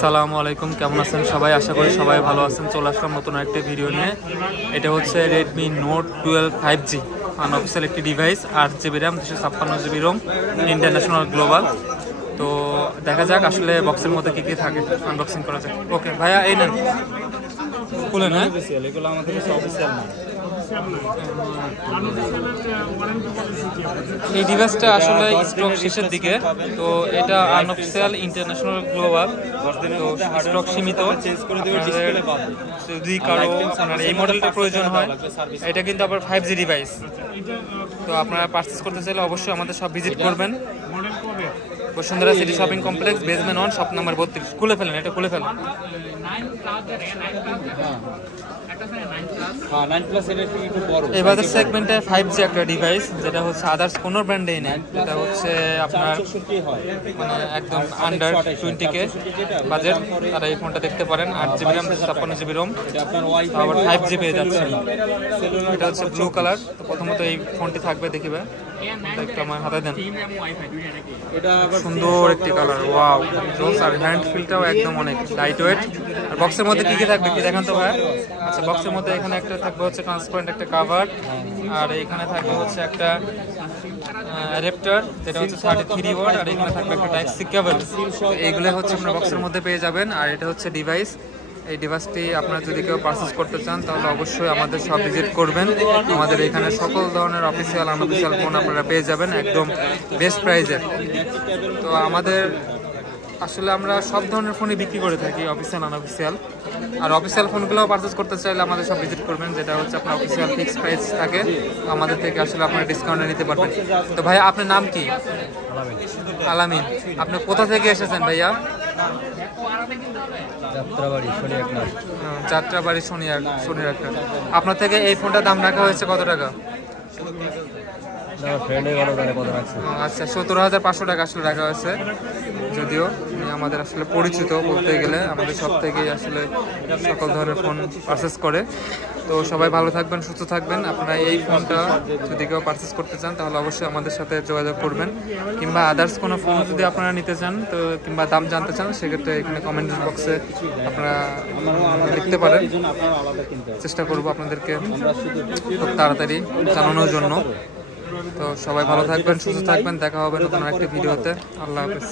আসসালামু আলাইকুম, কেমন আছেন সবাই? আশা করি সবাই ভালো আছেন। চলে আসলাম নতুন একটা ভিডিও নিয়ে। এটা হচ্ছে রেডমি নোট 12 5G আনঅফিসিয়াল একটি device. 8GB RAM, 256GB ROM, international global. তো দেখা যাক আসলে বক্সের মধ্যে কী কী থাকে, আনবক্সিং করা যাক। ওকে ভাইয়া, এই নেন, খুলে না। এগুলো আমাদের কাছে অফিসিয়াল না। এই ডিভাইসটা আসলে স্টক শেষের দিকে, তো এটা আনঅফিসিয়াল, ইন্টারন্যাশনাল গ্লোবাল, তো স্টক সীমিত। যদি কারো আপনার এই মডেলটা প্রয়োজন হয়, এটা কিন্তু আবার 5G ডিভাইস, তো আপনারা পারচেস করতে চাইলে অবশ্যই আমাদের সব ভিজিট করবেন। Bashundhara city shopping complex, basement 1, shop number 32। খুলে ফেলেন, এটা খুলে ফেলেন। এবার সেগমেন্টে 5G একটা ডিভাইস, যেটা হচ্ছে আদার্স কোনো ব্র্যান্ডেই নেই। এটা হচ্ছে আপনার মানে একদম আন্ডার 20K বাজেট, তারা এই ফোনটা দেখতে পারেন। 8GB র্যাম, 256GB রোম, আবার 5G পেয়ে যাচ্ছে। এটা হচ্ছে ব্লু কালার। তো প্রথমত এই ফোনটি থাকবে, দেখিবে একটু আমার হাতে দেন। সুন্দর একটি কালার, ওয়াও জোস। আর হ্যান্ড ফিলটাও একদম অনেক লাইট ওয়েট। আর বক্সের মধ্যে কি কি থাকবে কি দেখান তো ভাই? আচ্ছা, বক্সের মধ্যে এখানে একটা থাকবে হচ্ছে ট্রান্সপারেন্ট একটা কাভার, আর এখানে থাকবে হচ্ছে একটা অ্যাডাপ্টার, যেটা হচ্ছে 33 ওয়াট, আর এখানে থাকবে একটা টাইপ সি কেবল। এইগুলো হচ্ছে আপনার বক্সের মধ্যে পেয়ে যাবেন। আর এটা হচ্ছে ডিভাইস। এই ডিভাইসটি আপনারা যদি কেউ পারচেস করতে চান, তাহলে অবশ্যই আমাদের সব ভিজিট করবেন। আমাদের এখানে সকল ধরনের অফিসিয়াল আনঅফিসিয়াল ফোন আপনারা পেয়ে যাবেন একদম বেস্ট প্রাইজে। তো আমাদের আসলে আমরা সব ধরনের ফোনই বিক্রি করে থাকি, অফিসিয়াল আনঅফিসিয়াল। আর অফিসিয়াল ফোনগুলোও পারচেস করতে চাইলে আমাদের সব ভিজিট করবেন, যেটা হচ্ছে আপনার অফিসিয়াল ফিক্সড প্রাইস থাকে। আমাদের থেকে আসলে আপনারা ডিসকাউন্টে নিতে পারবেন। তো ভাইয়া, আপনার নাম কি? আলামিন। আপনি কোথা থেকে এসেছেন ভাইয়া? যাত্রাবাড়ি শনিয়ারঘাট। আপনার থেকে এই ফোনটার দাম রাখা হয়েছে কত টাকা? আচ্ছা, 17,500 টাকা আসলে রাখা হয়েছে। যদিও আমাদের আসলে পরিচিত বলতে গেলে, আমাদের সব থেকেই আসলে সকল ধরনের ফোন পারচেস করে। তো সবাই ভালো থাকবেন, সুস্থ থাকবেন। আপনারা এই ফোনটা যদি কেউ পারচেস করতে চান, তাহলে অবশ্যই আমাদের সাথে যোগাযোগ করবেন। কিংবা আদার্স কোনো ফোন যদি আপনারা নিতে চান, তো কিংবা দাম জানতে চান, সেক্ষেত্রে এখানে কমেন্ট বক্সে আপনারা লিখতে পারেন। চেষ্টা করবো আপনাদেরকে খুব তাড়াতাড়ি জানানোর জন্য। তো সবাই ভালো থাকবেন, সুস্থ থাকবেন। দেখা হবে নতুন একটা ভিডিওতে। আল্লাহ হাফেজ।